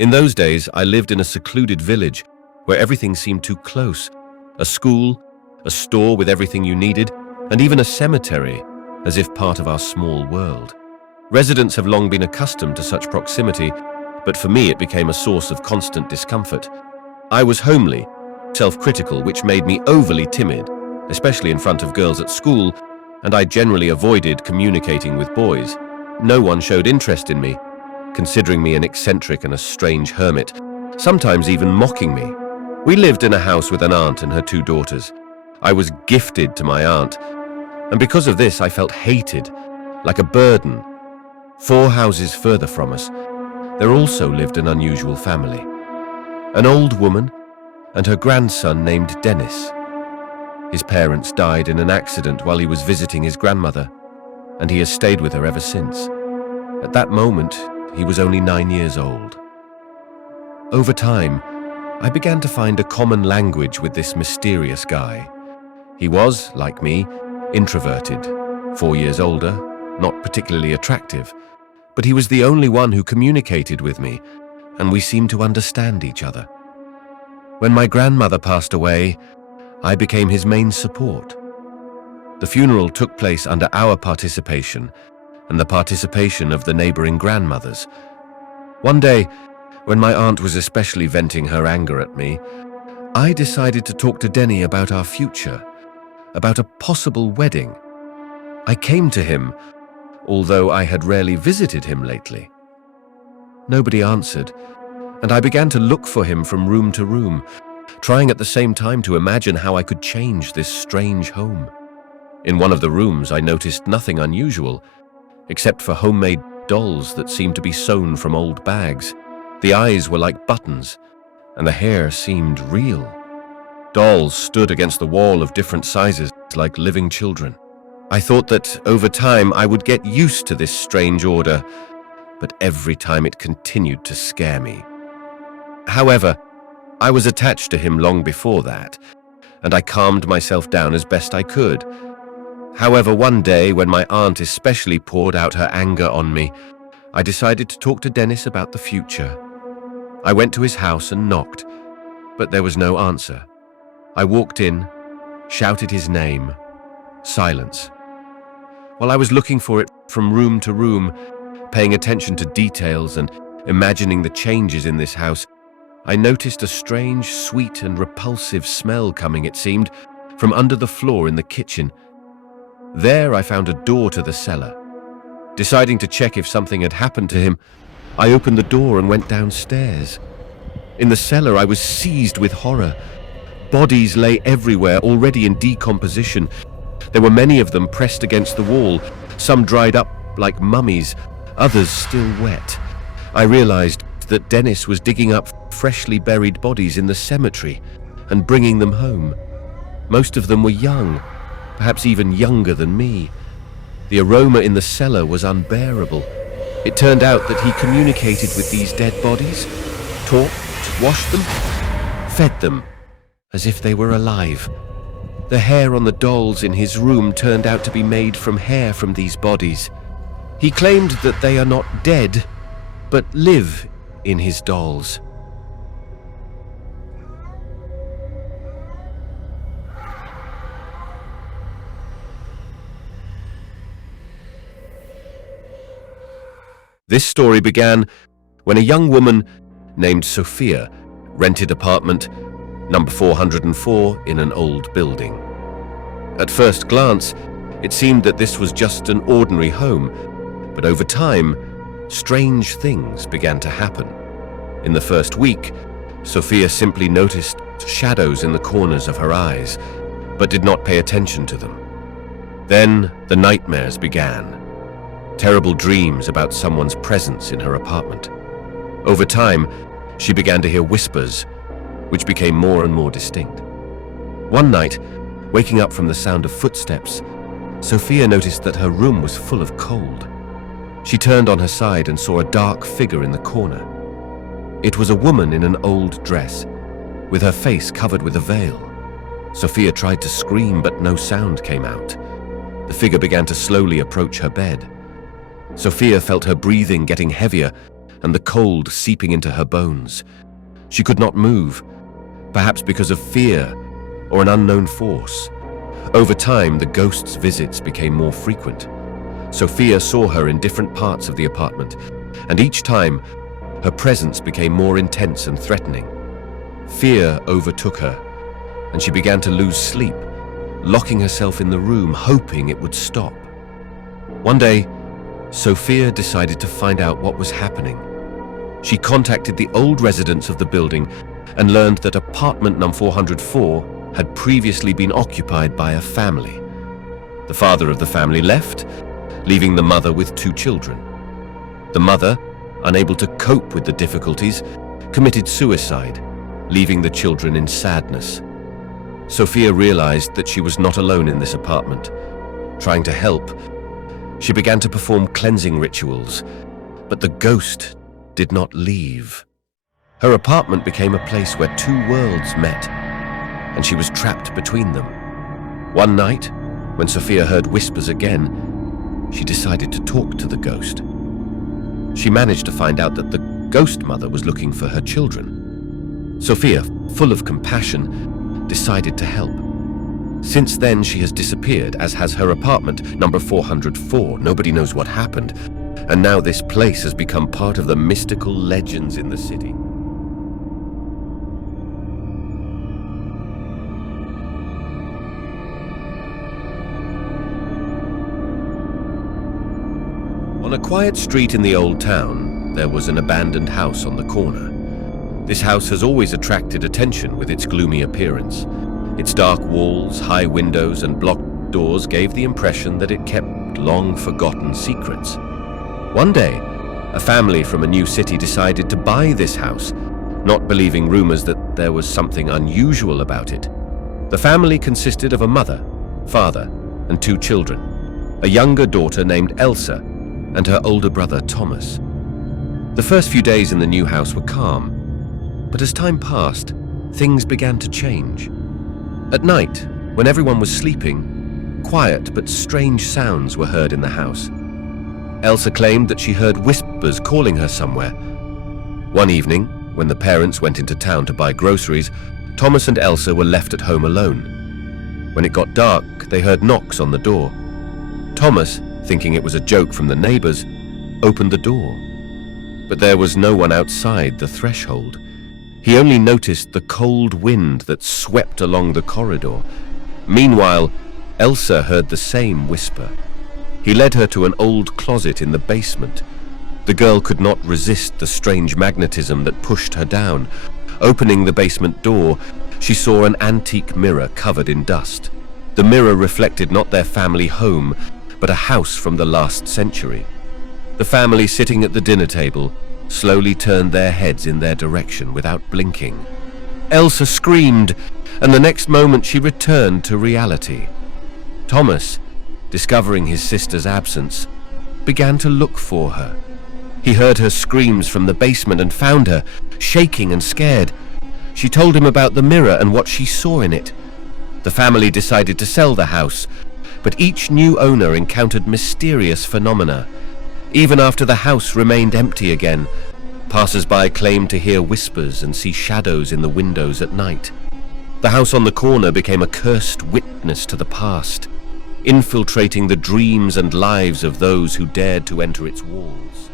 In those days, I lived in a secluded village where everything seemed too close. A school, a store with everything you needed, and even a cemetery, as if part of our small world. Residents have long been accustomed to such proximity, but for me it became a source of constant discomfort. I was homely, self-critical, which made me overly timid, especially in front of girls at school, and I generally avoided communicating with boys. No one showed interest in me, considering me an eccentric and a strange hermit, sometimes even mocking me. We lived in a house with an aunt and her 2 daughters. I was gifted to my aunt, and because of this I felt hated, like a burden. 4 houses further from us, there also lived an unusual family. An old woman and her grandson named Dennis. His parents died in an accident while he was visiting his grandmother, and he has stayed with her ever since. At that moment, he was only 9 years old. Over time, I began to find a common language with this mysterious guy. He was, like me, introverted, 4 years older, not particularly attractive, but he was the only one who communicated with me, and we seemed to understand each other. When my grandmother passed away, I became his main support. The funeral took place under our participation and the participation of the neighboring grandmothers. One day, when my aunt was especially venting her anger at me, I decided to talk to Denny about our future, about a possible wedding. I came to him, although I had rarely visited him lately. Nobody answered, and I began to look for him from room to room, trying at the same time to imagine how I could change this strange home. In one of the rooms, I noticed nothing unusual, except for homemade dolls that seemed to be sewn from old bags. The eyes were like buttons, and the hair seemed real. Dolls stood against the wall of different sizes, like living children. I thought that over time I would get used to this strange order, but every time it continued to scare me. However, I was attached to him long before that, and I calmed myself down as best I could. However, one day, when my aunt especially poured out her anger on me, I decided to talk to Dennis about the future. I went to his house and knocked, but there was no answer. I walked in, shouted his name. Silence. While I was looking for it from room to room, paying attention to details and imagining the changes in this house, I noticed a strange, sweet and repulsive smell coming, it seemed, from under the floor in the kitchen. There I found a door to the cellar. Deciding to check if something had happened to him, I opened the door and went downstairs. In the cellar I was seized with horror. Bodies lay everywhere, already in decomposition. There were many of them pressed against the wall, some dried up like mummies, others still wet. I realized that Dennis was digging up freshly buried bodies in the cemetery and bringing them home. Most of them were young, perhaps even younger than me. The aroma in the cellar was unbearable. It turned out that he communicated with these dead bodies, talked, washed them, fed them, as if they were alive. The hair on the dolls in his room turned out to be made from hair from these bodies. He claimed that they are not dead, but live in his dolls. This story began when a young woman named Sophia rented apartment number 404 in an old building. At first glance, it seemed that this was just an ordinary home, but over time, strange things began to happen. In the first week, Sophia simply noticed shadows in the corners of her eyes, but did not pay attention to them. Then the nightmares began. Terrible dreams about someone's presence in her apartment. Over time, she began to hear whispers, which became more and more distinct. One night, waking up from the sound of footsteps, Sophia noticed that her room was full of cold. She turned on her side and saw a dark figure in the corner. It was a woman in an old dress, with her face covered with a veil. Sophia tried to scream, but no sound came out. The figure began to slowly approach her bed. Sophia felt her breathing getting heavier, and the cold seeping into her bones. She could not move, perhaps because of fear or an unknown force. Over time, the ghost's visits became more frequent. Sophia saw her in different parts of the apartment, and each time, her presence became more intense and threatening. Fear overtook her, and she began to lose sleep, locking herself in the room, hoping it would stop. One day, Sophia decided to find out what was happening. She contacted the old residents of the building and learned that apartment number 404 had previously been occupied by a family. The father of the family left, leaving the mother with 2 children. The mother, unable to cope with the difficulties, committed suicide, leaving the children in sadness. Sophia realized that she was not alone in this apartment. Trying to help, she began to perform cleansing rituals, but the ghost did not leave. Her apartment became a place where 2 worlds met, and she was trapped between them. One night, when Sophia heard whispers again, she decided to talk to the ghost. She managed to find out that the ghost mother was looking for her children. Sophia, full of compassion, decided to help. Since then, she has disappeared, as has her apartment, number 404. Nobody knows what happened, and now this place has become part of the mystical legends in the city. On a quiet street in the old town, there was an abandoned house on the corner. This house has always attracted attention with its gloomy appearance. Its dark walls, high windows, and blocked doors gave the impression that it kept long-forgotten secrets. One day, a family from a new city decided to buy this house, not believing rumors that there was something unusual about it. The family consisted of a mother, father, and 2 children, a younger daughter named Elsa, and her older brother Thomas. The first few days in the new house were calm, but as time passed, things began to change. At night, when everyone was sleeping, quiet but strange sounds were heard in the house. Elsa claimed that she heard whispers calling her somewhere. One evening, when the parents went into town to buy groceries, Thomas and Elsa were left at home alone. When it got dark, they heard knocks on the door. Thomas, thinking it was a joke from the neighbors, opened the door. But there was no one outside the threshold. He only noticed the cold wind that swept along the corridor. Meanwhile, Elsa heard the same whisper. He led her to an old closet in the basement. The girl could not resist the strange magnetism that pushed her down. Opening the basement door, she saw an antique mirror covered in dust. The mirror reflected not their family home, but a house from the last century. The family sitting at the dinner table slowly turned their heads in their direction without blinking. Elsa screamed, and the next moment she returned to reality. Thomas, discovering his sister's absence, began to look for her. He heard her screams from the basement and found her, shaking and scared. She told him about the mirror and what she saw in it. The family decided to sell the house, but each new owner encountered mysterious phenomena. Even after the house remained empty again, passers-by claimed to hear whispers and see shadows in the windows at night. The house on the corner became a cursed witness to the past, infiltrating the dreams and lives of those who dared to enter its walls.